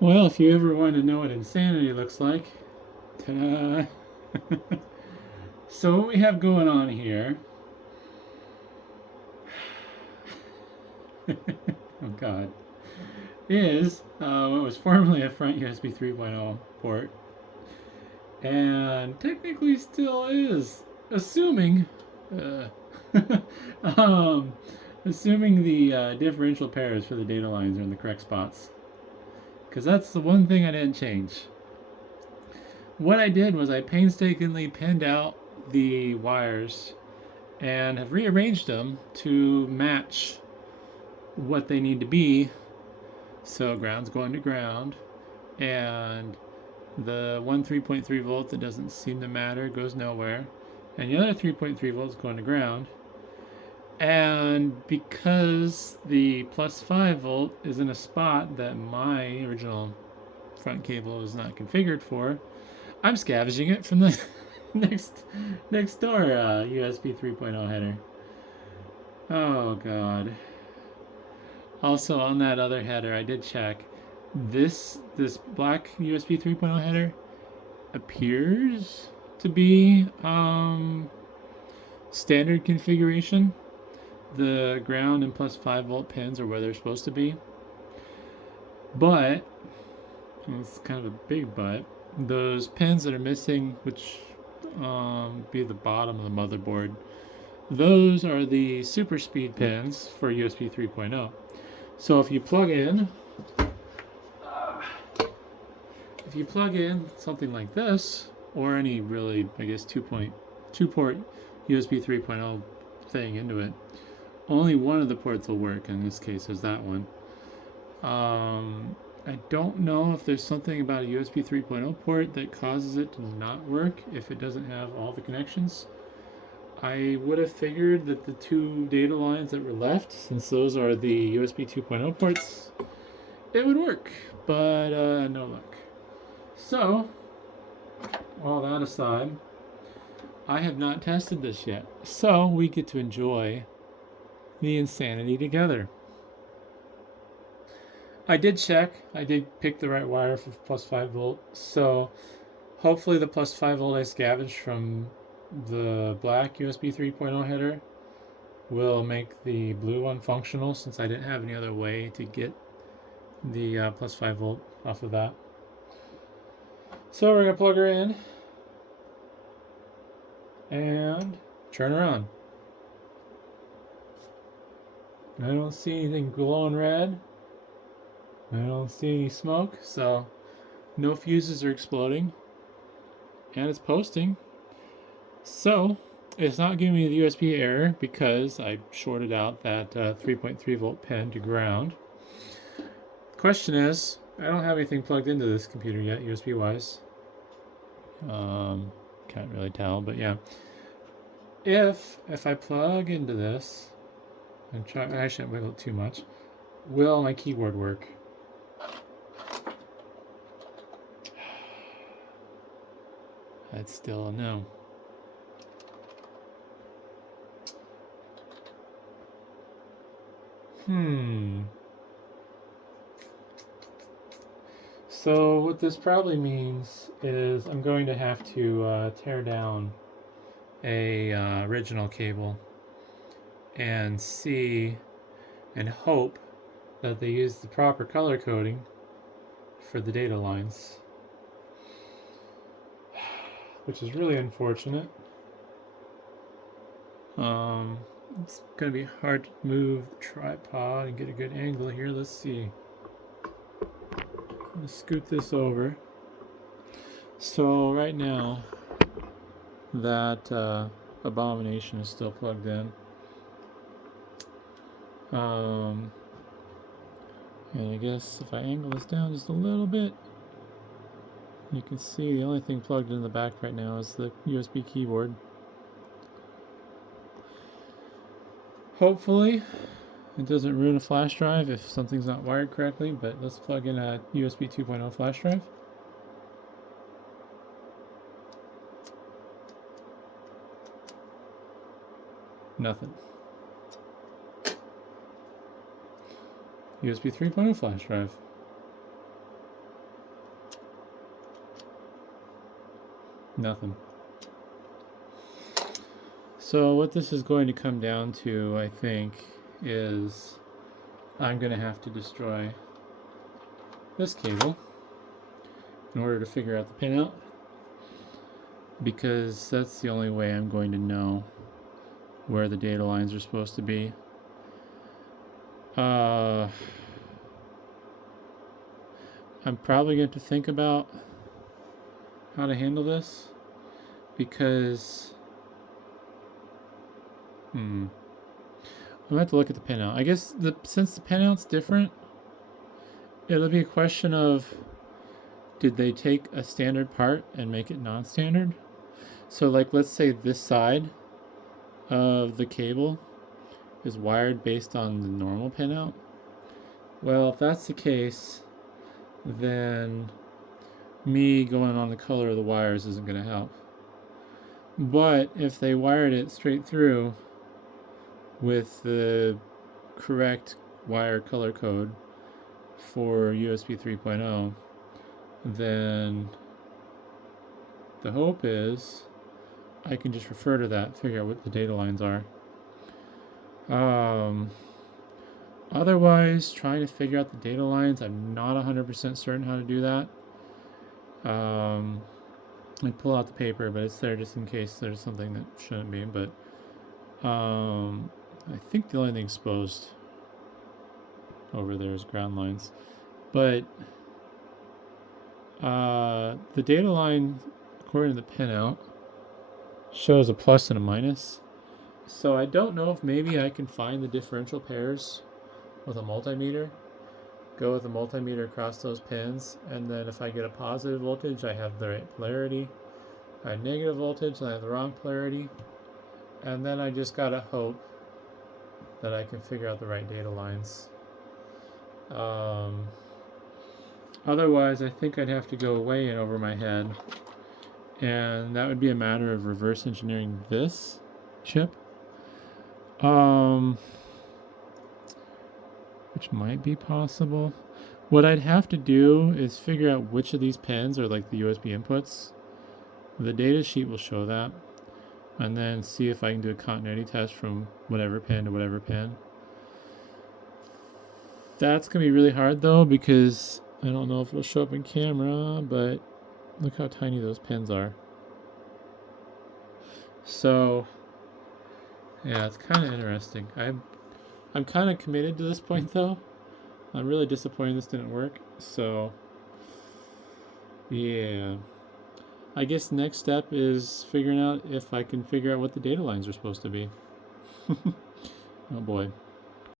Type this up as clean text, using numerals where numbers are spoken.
Well, if you ever want to know what insanity looks like, ta-da! So what we have going on here, oh god, is what was formerly a front USB 3.0 port, and technically still is, assuming, uh, um, assuming the differential pairs for the data lines are in the correct spots, because that's the one thing I didn't change. What I did was I painstakingly pinned out the wires and have rearranged them to match what they need to be. So ground's going to ground, and the one 3.3 volt that doesn't seem to matter goes nowhere, and the other 3.3 volts going to ground. And because the plus 5 volt is in a spot that my original front cable was not configured for, I'm scavenging it from the next door USB 3.0 header. Oh god. Also on that other header, I did check. This black USB 3.0 header appears to be standard configuration. The ground and plus 5 volt pins are where they're supposed to be. But it's kind of a big but. Those pins that are missing, which be the bottom of the motherboard, those are the super speed pins for USB 3.0. So if you plug in something like this, or any really, I guess, 2 port USB 3.0 thing into it, only one of the ports will work. In this case, is that one. I don't know if there's something about a USB 3.0 port that causes it to not work if it doesn't have all the connections. I would have figured that the two data lines that were left, since those are the USB 2.0 ports, it would work, but no luck. So, all that aside, I have not tested this yet, so we get to enjoy the insanity together. I did check. I did pick the right wire for plus 5 volt. So hopefully the plus 5 volt I scavenged from the black USB 3.0 header will make the blue one functional, since I didn't have any other way to get the plus 5 volt off of that. So we're going to plug her in and turn her on. I don't see anything glowing red. I don't see any smoke, so no fuses are exploding, and it's posting. So it's not giving me the USB error because I shorted out that 3.3 volt pin to ground. The question is, I don't have anything plugged into this computer yet, USB wise. Can't really tell, but yeah. If I plug into this and try, I shouldn't wiggle it too much, will my keyboard work? That's still a no. So what this probably means is I'm going to have to tear down a original cable and see and hope that they use the proper color coding for the data lines, which is really unfortunate. It's going to be hard to move the tripod and get a good angle here. Let's see. Let's scoot this over. So right now, that abomination is still plugged in. And I guess if I angle this down just a little bit, you can see the only thing plugged in the back right now is the USB keyboard. Hopefully it doesn't ruin a flash drive if something's not wired correctly, but let's plug in a USB 2.0 flash drive. Nothing. USB 3.0 flash drive. Nothing. So what this is going to come down to, I think, is I'm going to have to destroy this cable in order to figure out the pinout, because that's the only way I'm going to know where the data lines are supposed to be. I'm probably going to think about how to handle this, because I'm going to have to look at the pinout. I guess since the pinout's different, it'll be a question of, did they take a standard part and make it non-standard? So like, let's say this side of the cable is wired based on the normal pinout. Well, if that's the case, then me going on the color of the wires isn't going to help. But if they wired it straight through with the correct wire color code for USB 3.0, then the hope is I can just refer to that, figure out what the data lines are. Otherwise, trying to figure out the data lines, I'm not 100% certain how to do that. I pull out the paper, but it's there just in case there's something that shouldn't be. But I think the only thing exposed over there is ground lines. But the data line, according to the pinout, shows a plus and a minus. So I don't know if maybe I can find the differential pairs with a multimeter, go with a multimeter across those pins, and then if I get a positive voltage, I have the right polarity. If I have negative voltage, I have the wrong polarity. And then I just gotta hope that I can figure out the right data lines. Otherwise, I think I'd have to go way in over my head, and that would be a matter of reverse engineering this chip, which might be possible. What I'd have to do is figure out which of these pins are like the USB inputs. The data sheet will show that, and then see if I can do a continuity test from whatever pin to whatever pin. That's gonna be really hard though, because I don't know if it'll show up in camera, but look how tiny those pins are. So yeah, it's kind of interesting. I'm kind of committed to this point though. I'm really disappointed this didn't work. So yeah, I guess next step is figuring out if I can figure out what the data lines are supposed to be. Oh boy.